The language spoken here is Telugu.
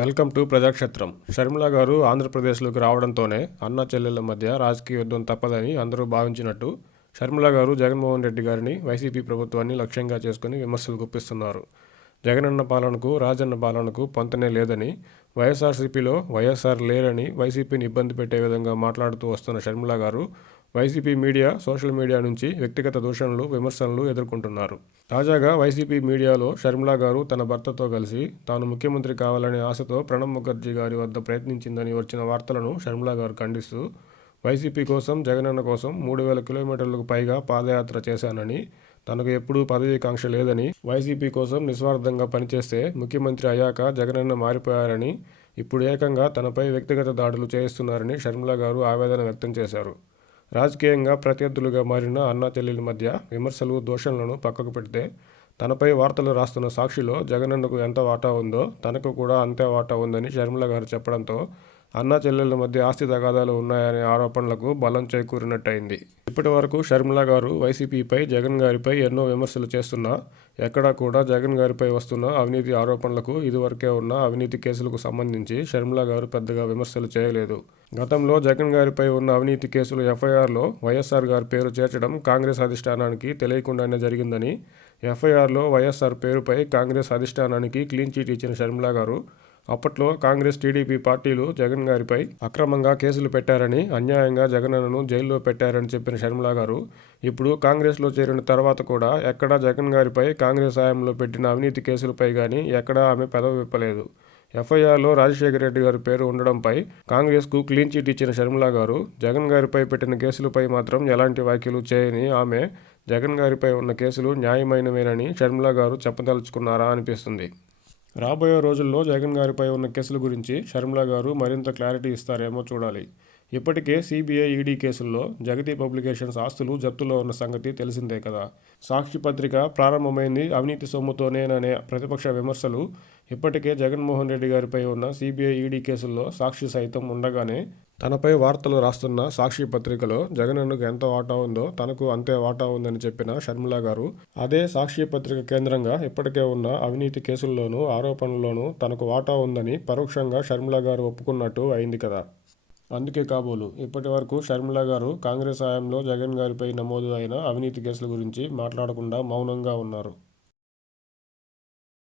Welcome to ప్రజాక్షేత్రం. షర్మిల గారు ఆంధ్రప్రదేశ్లోకి రావడంతోనే అన్నా చెల్లెళ్ల మధ్య రాజకీయ యుద్ధం తప్పదని అందరూ భావించినట్టు షర్మిల గారు జగన్మోహన్ రెడ్డి గారిని, వైసీపీ ప్రభుత్వాన్ని లక్ష్యంగా చేసుకుని విమర్శలు గుప్పిస్తున్నారు. జగనన్న పాలనకు, రాజన్న పాలనకు పొంతనే లేదని, వైఎస్ఆర్సీపీలో వైఎస్ఆర్ లేరని వైసీపీని ఇబ్బంది పెట్టే విధంగా మాట్లాడుతూ వస్తున్న షర్మిల గారు వైసీపీ మీడియా, సోషల్ మీడియా నుంచి వ్యక్తిగత దూషణలు, విమర్శలను ఎదుర్కొంటున్నారు. తాజాగా వైసీపీ మీడియాలో షర్మిల గారు తన భర్తతో కలిసి తాను ముఖ్యమంత్రి కావాలనే ఆశతో ప్రణబ్ ముఖర్జీ గారి వద్ద ప్రయత్నించిందని వచ్చిన వార్తలను షర్మిల గారు ఖండిస్తూ, వైసీపీ కోసం, జగనన్న కోసం 3,000 కిలోమీటర్లకు పైగా పాదయాత్ర చేశానని, తనకు ఎప్పుడూ పదవీకాంక్ష లేదని, వైసీపీ కోసం నిస్వార్థంగా పనిచేస్తే ముఖ్యమంత్రి అయ్యాక జగనన్న మారిపోయారని, ఇప్పుడు ఏకంగా తనపై వ్యక్తిగత దాడులు చేయిస్తున్నారని షర్మిల గారు ఆవేదన వ్యక్తం చేశారు. రాజకీయంగా ప్రత్యర్థులుగా మారిన అన్నా చెల్లెల మధ్య విమర్శలు, దూషణలను పక్కకు పెడితే తనపై వార్తలు రాస్తున్న సాక్షిలో జగనన్నకు ఎంత వాటా ఉందో తనకు కూడా అంతే వాటా ఉందని షర్మిల గారు చెప్పడంతో అన్నా చెల్లెళ్ల మధ్య ఆస్తి తగాదాలు ఉన్నాయనే ఆరోపణలకు బలం చేకూరినట్టయింది. ఇప్పటి వరకు షర్మిల గారు వైసీపీపై, జగన్ గారిపై ఎన్నో విమర్శలు చేస్తున్నా ఎక్కడా కూడా జగన్ గారిపై వస్తున్న అవినీతి ఆరోపణలకు, ఇదివరకే ఉన్న అవినీతి కేసులకు సంబంధించి షర్మిల గారు పెద్దగా విమర్శలు చేయలేదు. గతంలో జగన్ గారిపై ఉన్న అవినీతి కేసులు ఎఫ్ఐఆర్లో వైఎస్ఆర్ గారి పేరు చేర్చడం కాంగ్రెస్ అధిష్టానానికి తెలియకుండానే జరిగిందని, ఎఫ్ఐఆర్లో వైఎస్ఆర్ పేరుపై కాంగ్రెస్ అధిష్టానానికి క్లీన్ చీట్ ఇచ్చిన షర్మిల గారు అప్పట్లో కాంగ్రెస్, టీడీపీ పార్టీలు జగన్ గారిపై అక్రమంగా కేసులు పెట్టారని, అన్యాయంగా జగనన్నను జైల్లో పెట్టారని చెప్పిన షర్మిల గారు ఇప్పుడు కాంగ్రెస్లో చేరిన తర్వాత కూడా ఎక్కడా జగన్ గారిపై కాంగ్రెస్ హయాంలో పెట్టిన అవినీతి కేసులపై కానీ ఎక్కడా ఆమె పెదవి విప్పలేదు. ఎఫ్ఐఆర్లో రాజశేఖర రెడ్డి గారి పేరు ఉండడంపై కాంగ్రెస్కు క్లీన్ చీట్ ఇచ్చిన షర్మిల గారు జగన్ గారిపై పెట్టిన కేసులపై మాత్రం ఎలాంటి వ్యాఖ్యలు చేయని ఆమె జగన్ గారిపై ఉన్న కేసులు న్యాయమైనవేనని షర్మిల గారు చెప్పదలుచుకున్నారా అనిపిస్తుంది. రాబోయే రోజుల్లో జగన్ గారిపై ఉన్న కేసుల గురించి షర్మిల గారు మరింత క్లారిటీ ఇస్తారేమో చూడాలి. ఇప్పటికే సిబిఐ, ఈడీ కేసుల్లో జగతి పబ్లికేషన్స్ ఆస్తులు జప్తులో ఉన్న సంగతి తెలిసిందే కదా. సాక్షి పత్రిక ప్రారంభమైంది అవినీతి సొమ్ముతోనేననే ప్రతిపక్ష విమర్శలు ఇప్పటికే జగన్మోహన్ రెడ్డి గారిపై ఉన్న సిబిఐ, ఈడీ కేసుల్లో సాక్షి సైతం ఉండగానే తనపై వార్తలు రాస్తున్న సాక్షి పత్రికలో జగనన్నకు ఎంత వాటా ఉందో తనకు అంతే వాటా ఉందని చెప్పిన షర్మిల గారు అదే సాక్షి పత్రిక కేంద్రంగా ఇప్పటికే ఉన్న అవినీతి కేసుల్లోనూ, ఆరోపణల్లోనూ తనకు వాటా ఉందని పరోక్షంగా షర్మిల గారు ఒప్పుకున్నట్టు అయింది కదా. అందుకే కాబోలు ఇప్పటి వరకు షర్మిల గారు కాంగ్రెస్ హయాంలో జగన్ గారిపై నమోదు అయిన అవినీతి కేసుల గురించి మాట్లాడకుండా మౌనంగా ఉన్నారు.